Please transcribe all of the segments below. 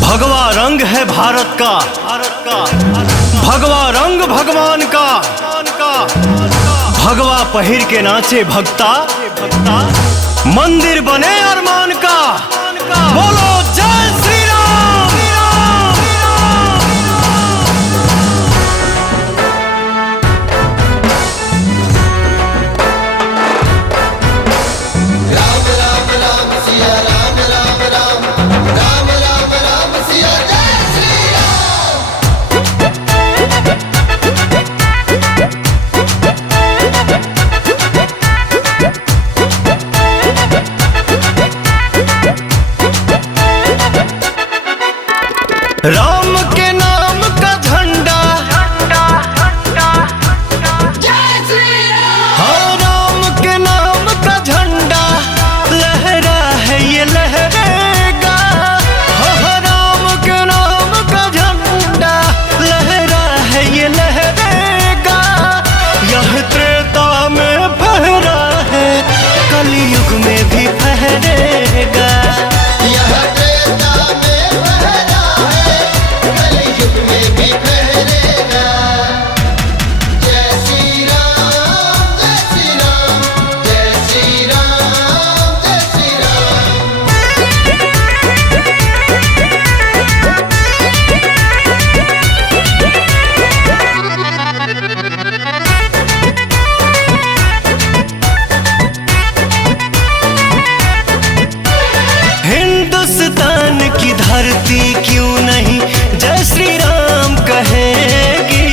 भगवा रंग है भारत का, भगवा रंग भगवान का, भगवा पहिर के नाचे भक्ता, मंदिर बने अरमान का। बोलो जय श्री राम। राम राम राम सिया राम राम राम, राम राम राम सिया जय श्री राम। राम के नाम का झंडा, जय श्री राम। हाँ राम के नाम का झंडा लहरा है ये लहरेगा। हाँ राम के नाम का झंडा लहरा है ये लहरेगा। यह त्रेता में फहरा है कलयुग में भी फहरेगा। यह त्रेता में फहरा है कलयुग में भी फहरेगा। जय श्री राम जय श्री राम, जय श्री राम जय श्री राम। हिंदुस्तान की धरती क्यों नहीं जय श्री राम कहेगी।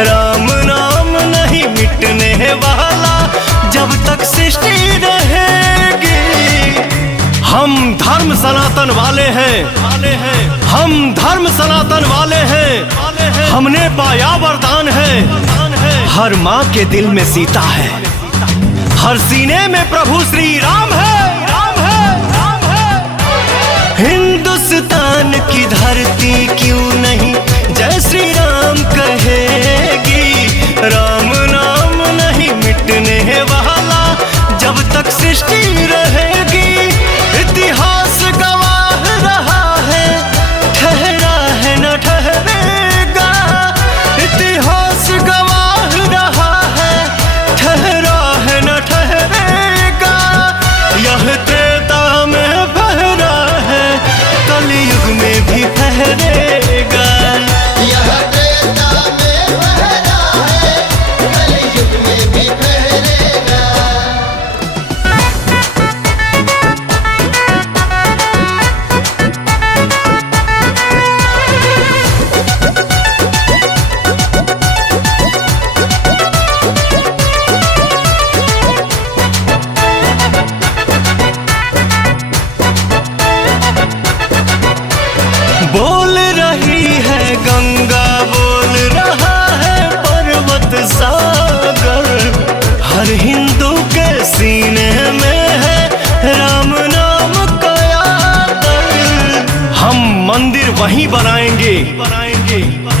राम नाम नहीं मिटने वाला जब तक सृष्टि रहेगी। हम धर्म सनातन वाले हैं, हम धर्म सनातन वाले हैं। हमने पाया वरदान है, हर माँ के दिल में सीता है, हर सीने में प्रभु श्री राम है। हिंदुस्तान की धरती क्यों नहीं जय श्री राम कहेगी। राम नाम नहीं मिटने वाला जब तक सृष्टि रहेगी। इतिहास गवाह रहा है, ठहरा है न ठहरेगा। इतिहास गवाह रहा है, ठहरा है न ठहरेगा। यह त्रेता में फहरा है कलयुग में भी फहरेगा। यह त्रेता में फहरा है कलयुग में भी फहरेगा। बोल रही है गंगा, बोल रहा है पर्वत सागर। हर हिंदू के सीने में है राम नाम का आदर। हम मंदिर वहीं बनाएंगे,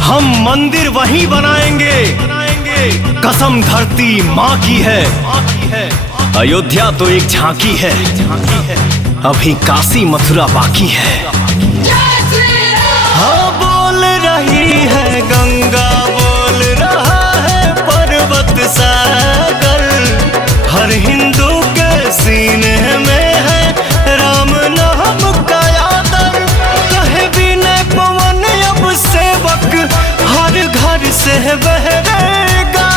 हम मंदिर वहीं बनाएंगे। कसम धरती माँ की है, अयोध्या तो एक झांकी है, अभी काशी मथुरा बाकी है। हाँ बोल रही है गंगा, बोल रहा है पर्वत सागर। हर हिंदू के सीने में है राम नाम का आदर। कहे विनय पवन अब सेवक हर घर से बहरेगा।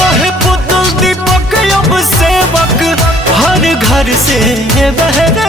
कहे पुतुल दीपक अब सेवक हर घर से बहरेगा।